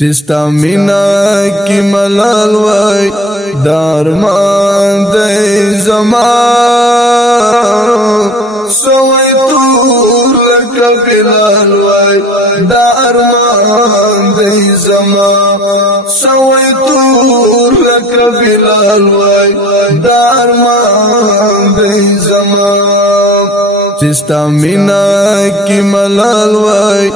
چستا مینا کی ملال وای دارمان دی زمان سوی تور لکا بلال وای دارمان دی زمان سوی تور لکا بلال وای دارمان دی زمان چستا مینا کی ملال وای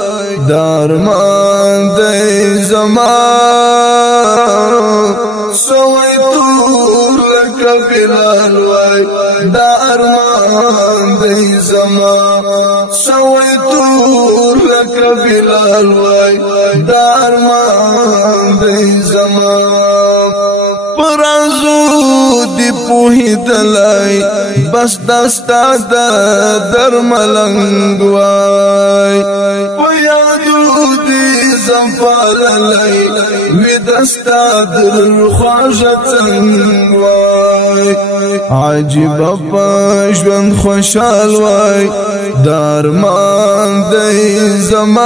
دارمان دی زمان سوی تور لکا بلال وای دارمان دی زمان سوی تور لکا بلال وای دارمان دی زمان پرازو دی پوہی دلائی بس دستا در ملنگ وای ویادو دی زنفال لائی وی دستا در خواجتن وای عجیب پشون خوشال وای دارمان دی زمان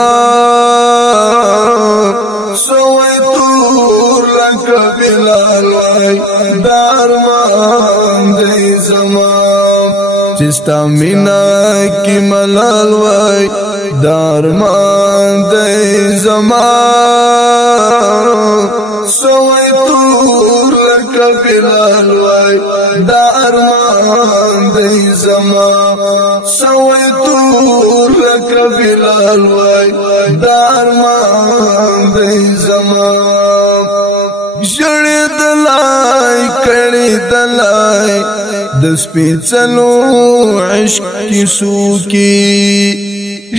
سوی تور لکا بلال وای دارمان دی زمان چستا مینا کی ملال وای دارمان دی زمان سوی تور لکا بلال وای دارمان دی زمان سوی تور لکا بلال وای دارمان دی زمان جڑی دلائی کڑی دلائی دس پیچلو عشق کی سوکی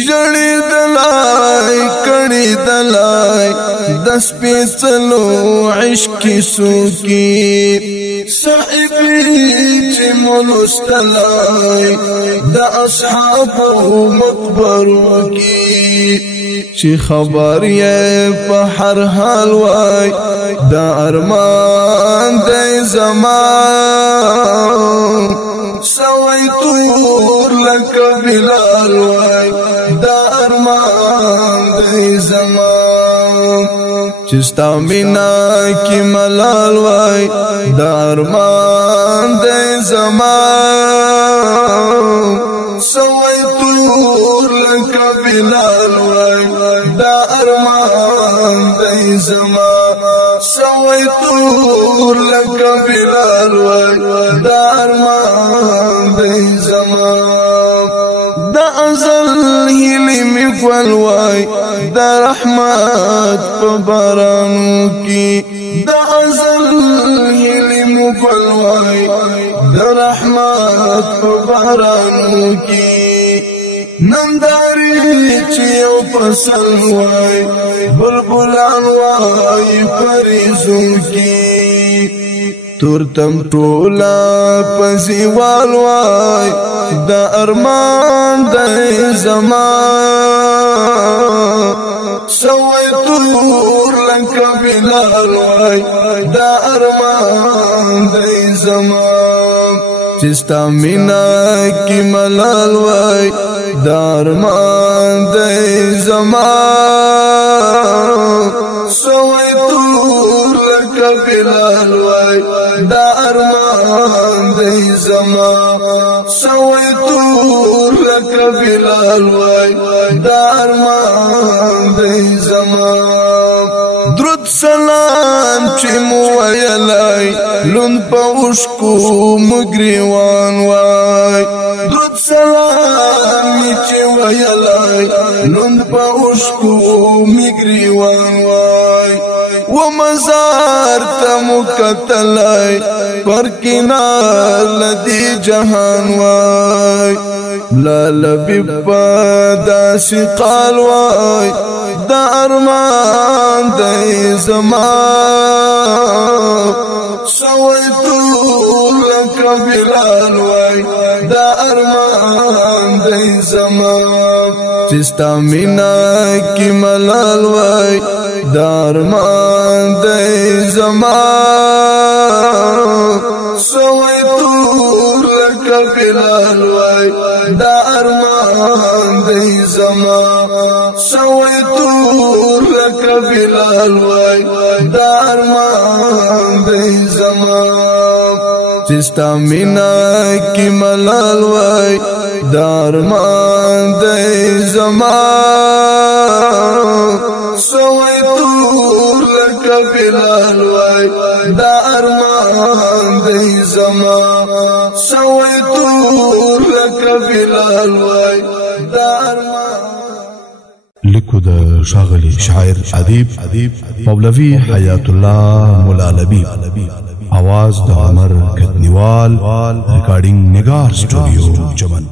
جڑی دلائی کڑی دلائی دس پیچلو عشق کی سوکی صاحبی چی ملستلائی دا اصحابو مقبرو کی چی خبر یہ پا ہر حال وای دا ارمان دی زمان سوی تور لکا بلال وای دا ارمان دی زمان چستا مینا کی ملال وای دا ارمان دی زمان سوی تور لکا بلال وای دا ارمان دی زمان سوی تور لکا بلال وای دا ارمان دی زمان دا ازل ہیلی مقبل وای دا رحمت پا بارانو کی دا ازل ہیلی مقبل وای دا رحمت پا بارانو کی ننداری چیو پسل وای بلبلان وای پریزو کی تورتم ټولا پزیوال وای دا ارمان دی زمان سوی تور لکا بلال وای دا ارمان دی زمان چستا مینا کی ملال وای دارمان دی زمان سوی تور لکا بلال وای دارمان دی زمان سوی تور لکا بلال وای دارمان دی زمان درود سلام چی مو ویلائی لون پا اشکو مگریوان وای درود سلام چی ویلائی لون پا اشکو مگریوان وای ومزار تمو کتلائی پر کنار لدی جہان وای لالبی پا داسی قال وای دا ارمان دی زمان سوی تور لکا بلال وای دا ارمان دی زمان چستا مینا کی ملال وای دارمان دی زمان سوی تور لکا لکه بلال وای دا ارمان دی زما سوی تور لکه بلال وای دا ارمان دی زما چستا مینا کی ملال وای دا ارمان دی زما سوی تور لکه بلال وای دا ارمان دی زما سوی تور لکه بلال وای دا ارمان لیکو د ښاغلي شاعر ادیب مولوی حیات الله مولا لبیب आवाज د عمر کتنیوال ریکارډینګ نگار سټوډیو چمن